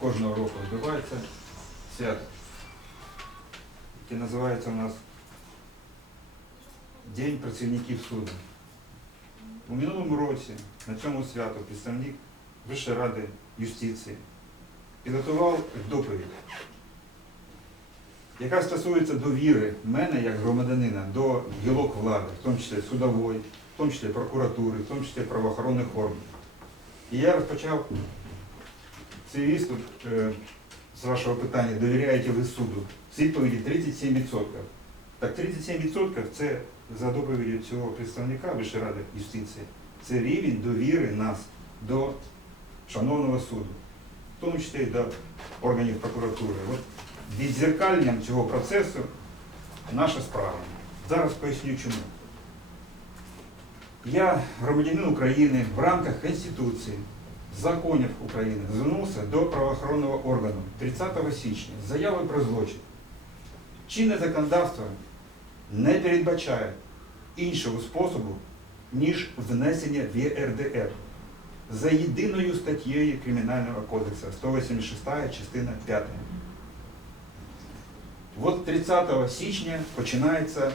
Кожного року відбувається свято, яке називається у нас День працівників суду. У минулому році на цьому свято представник Вищої ради юстиції підготував доповідь, яка стосується довіри мене як громадянина до гілок влади, в тому числі судової, в тому числі прокуратури, в тому числі правоохоронних органів. І я розпочав цей виступ е, з вашого питання, довіряєте ви суду? З відповіді 37%. Так 37% це за доповіддю цього представника Вищої ради юстиції. Це рівень довіри нас до шановного суду, в тому числі і до органів прокуратури. От відзеркальням цього процесу наша справа. Зараз поясню чому. Я громадянин України в рамках Конституції, законів України звернувся до правоохоронного органу 30 січня з заявою про злочин. Чинне законодавство не передбачає іншого способу, ніж внесення в ЄРДР за єдиною статтєю Кримінального кодексу 186 частина 5. От 30 січня починається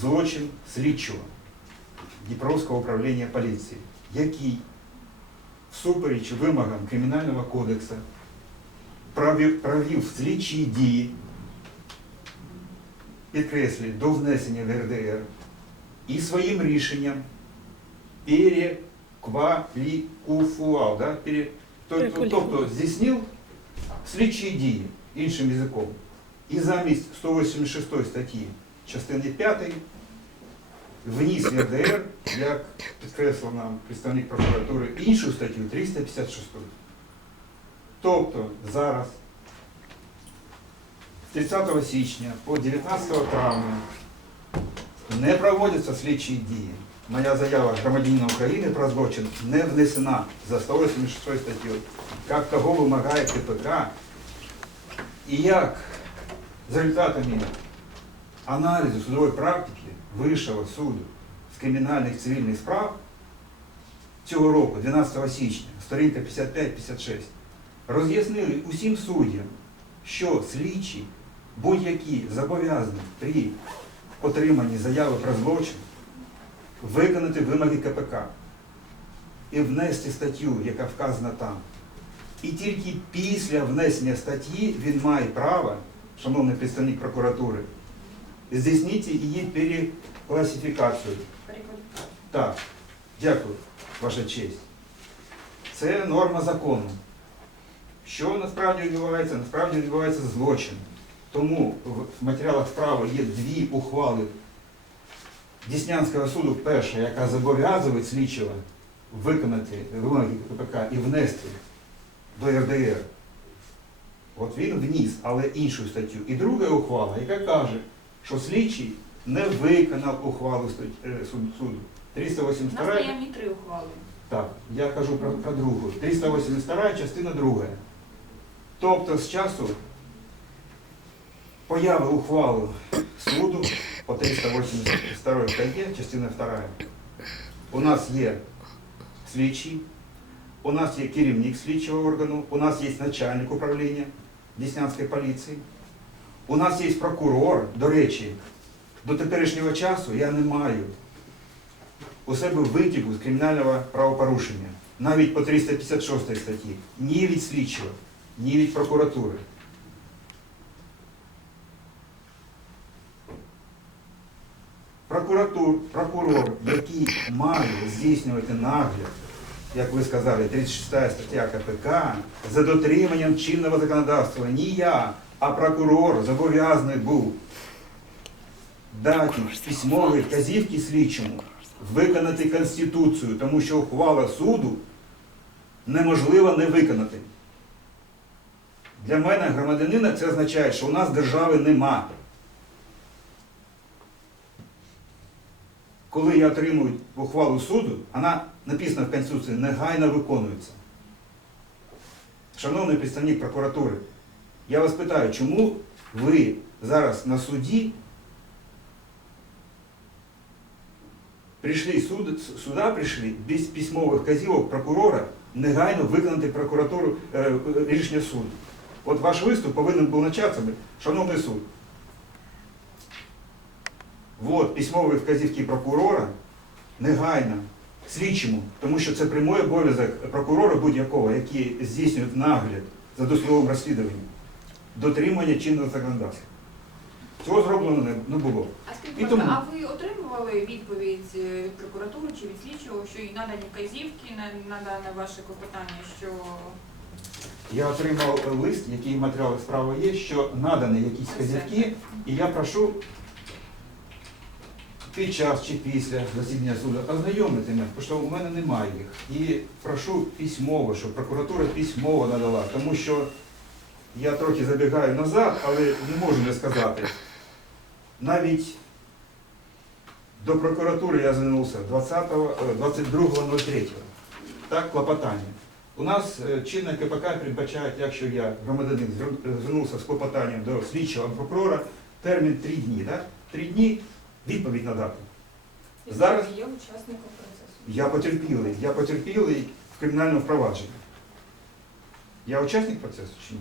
злочин слідчого Дніпровського управління поліції, який всупереч вимогам Кримінального кодексу провів, слідчі дії, підкреслюю, до внесення в РДР і своїм рішенням перекваліфікував, да? пере, то- то- тобто здійснив слідчі дії іншим язиком. І замість 186 статті частини 5 вніс в РДР, як підкреслив нам представник прокуратури, іншу статтю 356. Тобто зараз, з 30 січня по 19 травня, не проводяться слідчі дії. Моя заява громадянина України про злочин не внесена за 186 статтю, як того вимагає КПК. І як за результатами аналізу судової практики Вищого суду з кримінальних цивільних справ цього року, 12 січня, сторінка 55-56, роз'яснили усім суддям, що слідчі будь-які зобов'язані при отриманні заяви про злочин виконати вимоги КПК і внести статтю, яка вказана там. І тільки після внесення статті він має право, шановний представник прокуратури, здійснити її перекласифікацію. Так, дякую, ваша честь. Це норма закону. Що насправді відбувається? Насправді відбувається злочин. Тому в матеріалах справи є дві ухвали Діснянського суду, перша, яка зобов'язує слідчого виконати вимоги КПК і внести до РДР. От він вніс, але іншу статтю. І друга ухвала, яка каже, що слідчий не виконав ухвалу е, суду. У нас 382. наявні три ухвали. Так, я кажу про, про другу. 382 частина друга. Тобто з часу появи ухвали суду по 382 статті, частина 2, у нас є слідчий, у нас є керівник слідчого органу, у нас є начальник управління Деснянської поліції, у нас є прокурор, до речі, до теперішнього часу я не маю у себе витягу з кримінального правопорушення, навіть по 356 статті, ні від слідчого, ні від прокуратури. Прокуратур, прокурор, який має здійснювати нагляд, як ви сказали, 36 стаття КПК, за дотриманням чинного законодавства, не я, а прокурор зобов'язаний був дати письмові вказівки слідчому виконати Конституцію, тому що ухвала суду неможливо не виконати. Для мене, громадянина, це означає, що у нас держави нема. Коли я отримую ухвалу суду, вона написана в Конституції, негайно виконується. Шановний представник прокуратури, я вас питаю, чому ви зараз на суді пришли суд, сюда пришли без письмовых вказівок прокурора негайно виконати прокуратуру е, рішення суду. От ваш виступ повинен був початися, шановний суд. От письмові вказівки прокурора негайно слідчому, тому що це прямий обов'язок прокурора будь-якого, який здійснює нагляд за досудовим розслідуванням, дотримання чинного законодавства. Цього зроблено не, було. А скажіть, тому- а ви отримували відповідь е, від прокуратури чи від слідчого, що і надані вказівки на, на дане ваше клопотання, що Я отримав лист, який в матеріалах справи є, що надані якісь вказівки, і я прошу під час чи після засідання суду ознайомити мене, тому що у мене немає їх. І прошу письмово, щоб прокуратура письмово надала, тому що я трохи забігаю назад, але не можу не сказати. Навіть до прокуратури я звернувся 20-го, е, 22.03. Так, клопотання. У нас е, чинне КПК передбачає, якщо я громадянин звернувся з клопотанням до слідчого прокурора, термін 3 дні. Так? 3 дні відповідь надати. Зараз- є учасником процесу. Я потерпілий. Я потерпілий в кримінальному впровадженні. Я учасник процесу чи ні?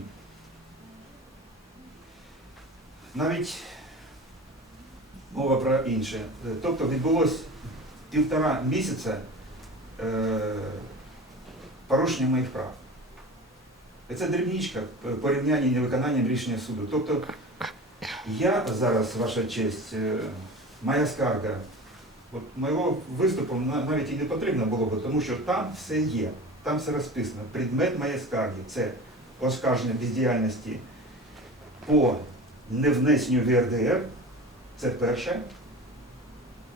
Навіть мова про інше. Е, Тобто відбулось півтора місяця е, порушення моїх прав. Це дрібничка в порівнянні невиконанням рішення суду. Тобто я зараз, ваша честь, е, моя скарга От моєго виступу навіть і не потрібно було б, тому що там все є, там все розписано. Предмет моєї скарги це оскарження бездіяльності по невнесенню в РДР, це перше.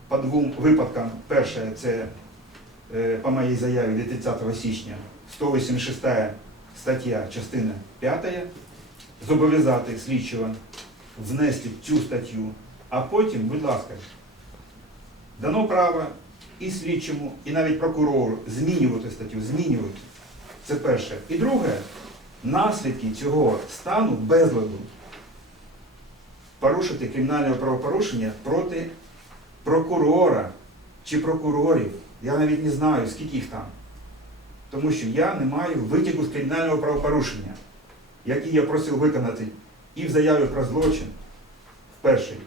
По двом випадкам, перше це е, по моїй заяві від 30 січня, 186 стаття, частина 5, зобов'язати слідчого внести цю статтю, а потім, будь ласка, Дано право і слідчому, і навіть прокурору змінювати статтю, змінювати. Це перше. І друге, наслідки цього стану безладу порушити кримінальне правопорушення проти прокурора чи прокурорів. Я навіть не знаю, скільки їх там. Тому що я не маю витягу з кримінального правопорушення, який я просив виконати і в заяві про злочин, в першій,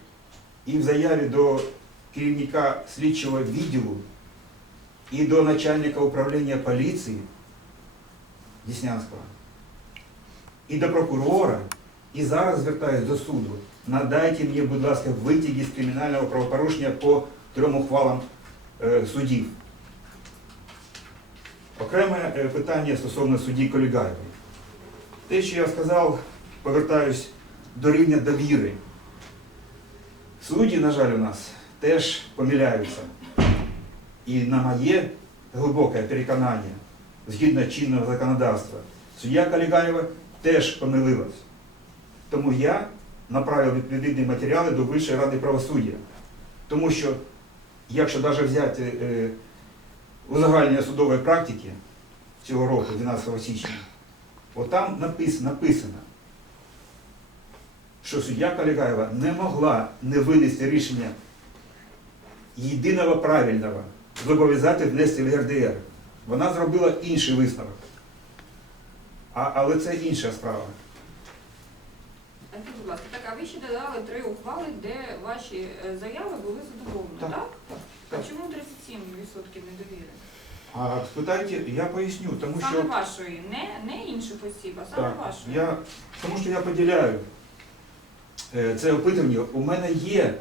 і в заяві до керівника слідчого відділу і до начальника управління поліції Діснянського, і до прокурора, і зараз звертаюся до суду. Надайте мені, будь ласка, витяги з кримінального правопорушення по трьом ухвалам е, судів. Окреме е, питання стосовно судді Колігаєвої. Те, що я сказав, повертаюсь до рівня довіри. Судді, на жаль, у нас теж помиляються. І на моє глибоке переконання, згідно чинного законодавства, суддя Калігаєва теж помилилась. Тому я направив відповідні матеріали до Вищої ради правосуддя. Тому що, якщо навіть взяти е, узагальнення судової практики цього року, 12 січня, от там написано, написано що суддя Калігаєва не могла не винести рішення єдиного правильного зобов'язати внести в РДР. Вона зробила інший висновок. А, але це інша справа. Скажіть, будь ласка, так, а ви ще додали три ухвали, де ваші е, заяви були задоволені, Так, так? так. А чому 37% недовіри? А спитайте, я поясню, тому Саме що вашої, не, не інших осіб, а саме так, вашої. я, тому що я поділяю е, це опитування. У мене є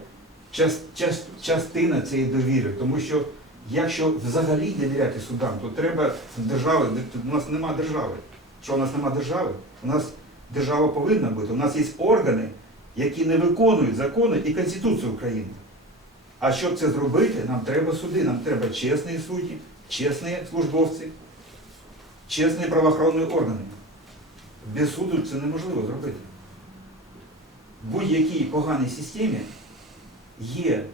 час, час, частина цієї довіри, тому що якщо взагалі довіряти судам, то треба держави, у нас нема держави. Що у нас нема держави? У нас держава повинна бути. У нас є органи, які не виконують закони і Конституцію України. А щоб це зробити, нам треба суди, нам треба чесні судді, чесні службовці, чесні правоохоронні органи. Без суду це неможливо зробити. В будь-якій поганій системі є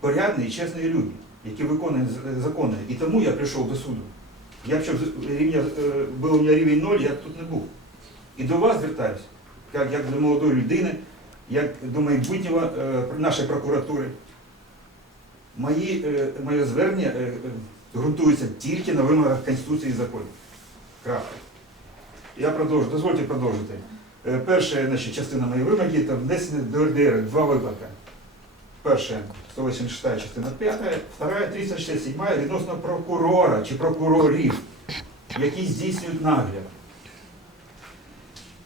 порядні і чесні люди, які виконують закони. І тому я прийшов до суду. Якщо б рівня, е, був у мене рівень 0, я б тут не був. І до вас звертаюся, як, як до молодої людини, як до майбутнього е, нашої прокуратури. Мої, е, моє звернення е, е, ґрунтується тільки на вимогах Конституції і законів. Крапка. Я продовжу, дозвольте продовжити. Е, Перша значить, частина моєї вимоги це внесення до РДР два виклика. Перше 186 частина 5, вторая 367 відносно прокурора чи прокурорів, які здійснюють нагляд.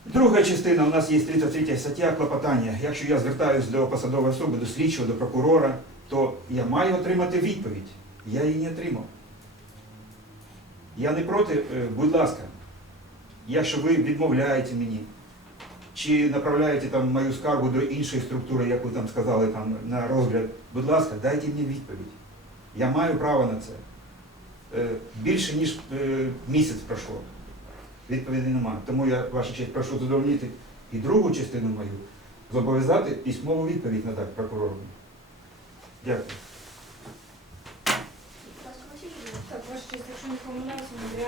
Друга частина у нас є 33 стаття клопотання. Якщо я звертаюся до посадової особи, до слідчого, до прокурора, то я маю отримати відповідь. Я її не отримав. Я не проти, е, будь ласка, якщо ви відмовляєте мені, чи направляєте там мою скаргу до іншої структури, як ви там сказали, там, на розгляд, будь ласка, дайте мені відповідь. Я маю право на це. Е, Більше ніж е, місяць пройшло. Відповіді немає. Тому я, ваша честь, прошу задовольнити і другу частину мою, зобов'язати письмову відповідь надати прокурору. Дякую. Так, ваша честь, якщо не